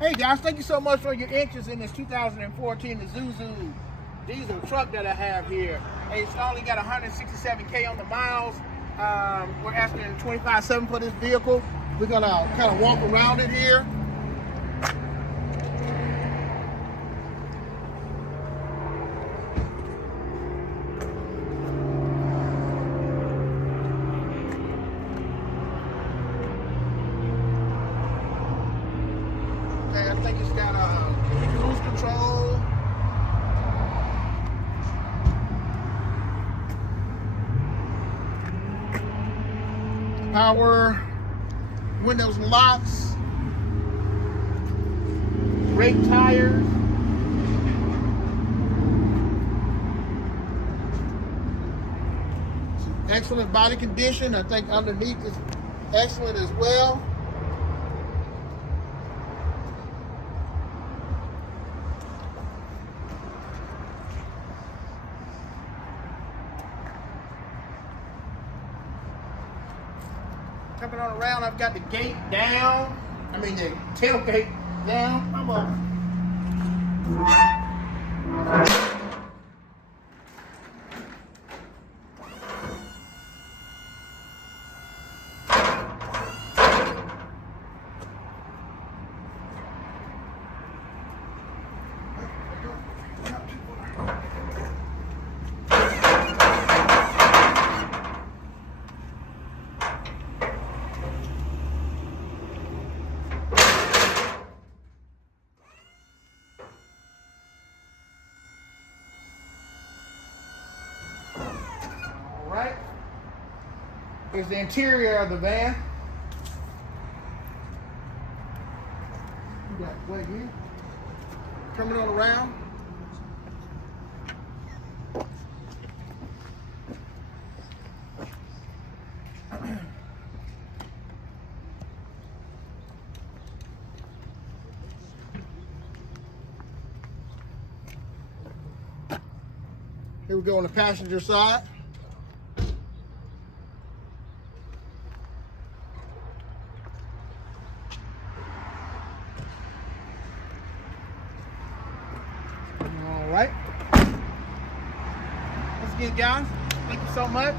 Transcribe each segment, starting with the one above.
Hey guys, thank you so much for your interest in this 2014 Isuzu diesel truck that I have here. Hey, it's only got 167K on the miles. We're asking $25,700 for this vehicle. We're gonna kind of walk around it here. Okay, I think it's got cruise control. Power windows and locks. Great tires. Excellent body condition. I think underneath is excellent as well. Coming on around, I've got the gate down. I mean the tailgate down. Come on. Right. Here's the interior of the van. You got what here? Coming on around. Here we go on the passenger side. All right. Once again, guys, thank you so much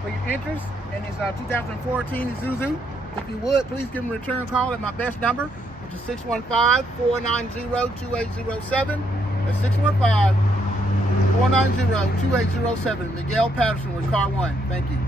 for your interest in this 2014 Isuzu. If you would, please give me a return call at my best number, which is 615-490-2807. That's 615-490-2807. Miguel Patterson with Car One. Thank you.